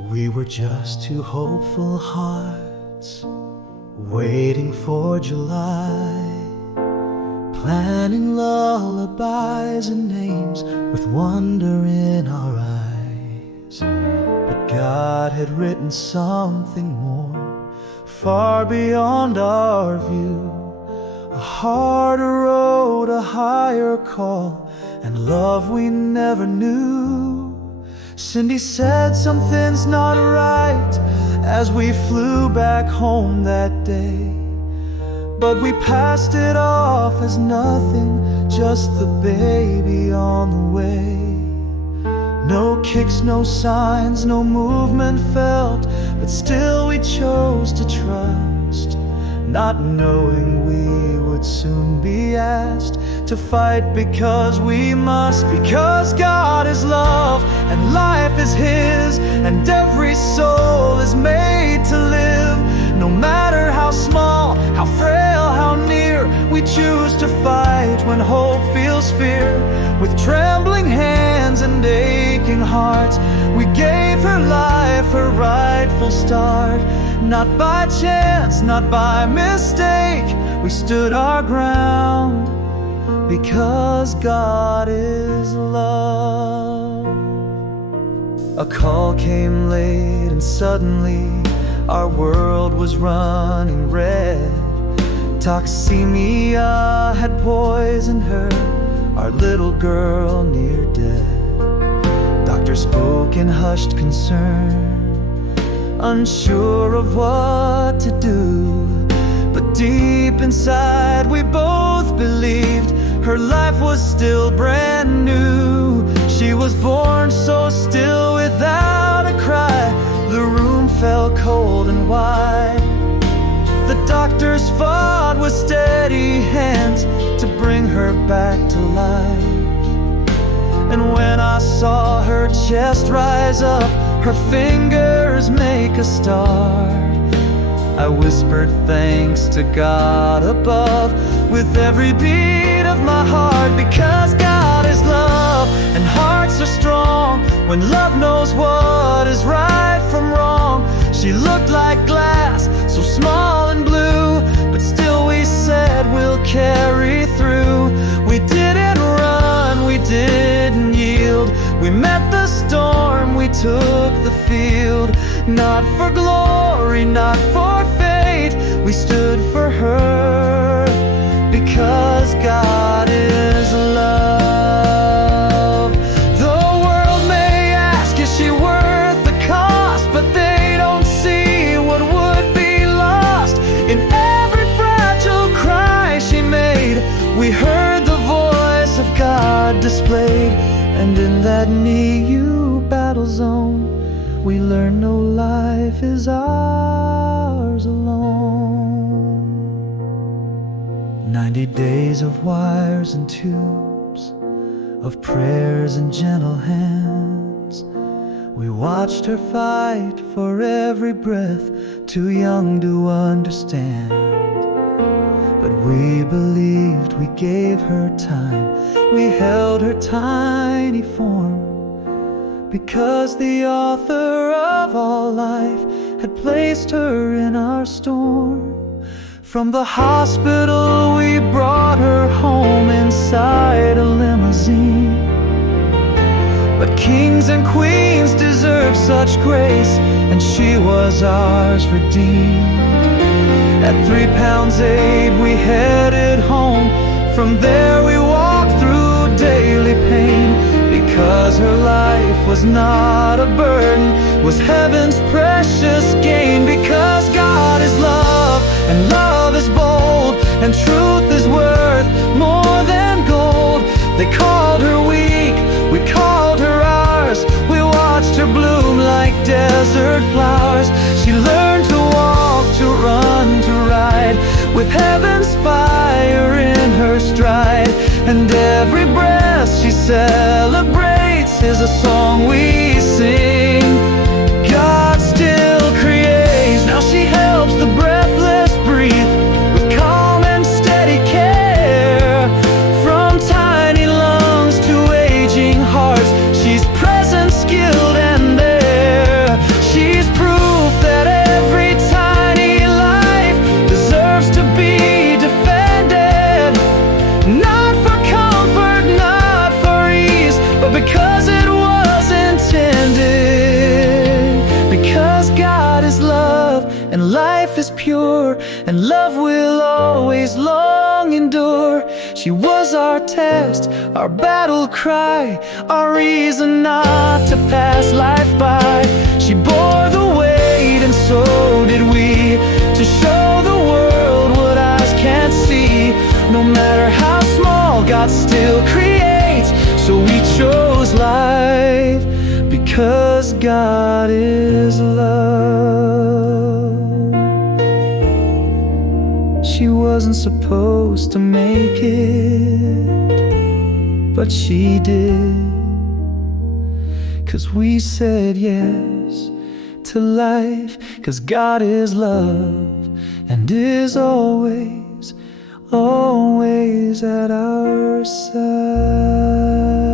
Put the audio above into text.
We were just two hopeful hearts, waiting for July, planning lullabies and names with wonder in our eyes. But God had written something more, far beyond our view. A harder road, a higher call, and love we never knew. Cindy said something's not right as we flew back home that day, but we passed it off as nothing, just the baby on the way. No kicks, no signs, no movement felt, but still we chose to trust, not knowing we would soon be asked to fight because we must. Because God is love and life is His, and every soul is made to live. No matter how small, how frail, how near, we choose to fight when hope feels fear. With trembling hands and aching hearts, we gave her life her rightful start. Not by chance, not by mistake, we stood our ground, because God is love. A call came late and suddenly our world was running red. Toxemia had poisoned her, our little girl near dead. Doctor spoke in hushed concern, unsure of what to do. But deep inside we both believed her life was still brand new. She was born so still without a cry, the room felt cold and wide. The doctors fought with steady hands to bring her back to life. And when I saw her chest rise up, her fingers make a star, I whispered thanks to God above with every beat of my heart. Because God is love and hearts are strong when love knows what is right from wrong. She looked like glass, so small and blue, but still we said we'll carry through. We didn't run, we didn't yield. We met the storm, we took the field. Not for glory, not for fate, we stood for her, because God is love. The world may ask, is she worth the cost? But they don't see what would be lost. In every fragile cry she made, we heard the voice of God displayed. And in that NICU battle zone, we learn no life is ours alone. 90 days of wires and tubes, of prayers and gentle hands. We watched her fight for every breath, too young to understand. But we believed, we gave her time, we held her tiny form, because the author of all life had placed her in our storm. From the hospital we brought her home inside a limousine. But kings and queens deserve such grace, and she was ours redeemed. At 3 pounds 8 we headed home. From there we walked through daily pain, because her life was not a burden, was heaven's precious gain. Because God is love and love is bold, and truth is worth more than gold. They called her weak, we called her ours. We watched her bloom like desert flowers. She learned to walk, to run, to ride, with heaven's fire in her stride. And every breath she celebrates is a song we sing. God still creates, now she helps the breathless breathe with calm and steady care. From tiny lungs to aging hearts, she's present, skilled, and there. She and life is pure, and love will always long endure. She was our test, our battle cry, our reason not to pass life by. She bore the weight and so did we, to show the world what eyes can't see. No matter how small, God still creates, so we chose life because God is love. She wasn't supposed to make it, but she did, 'cause we said yes to life, 'cause God is love and is always, always at our side.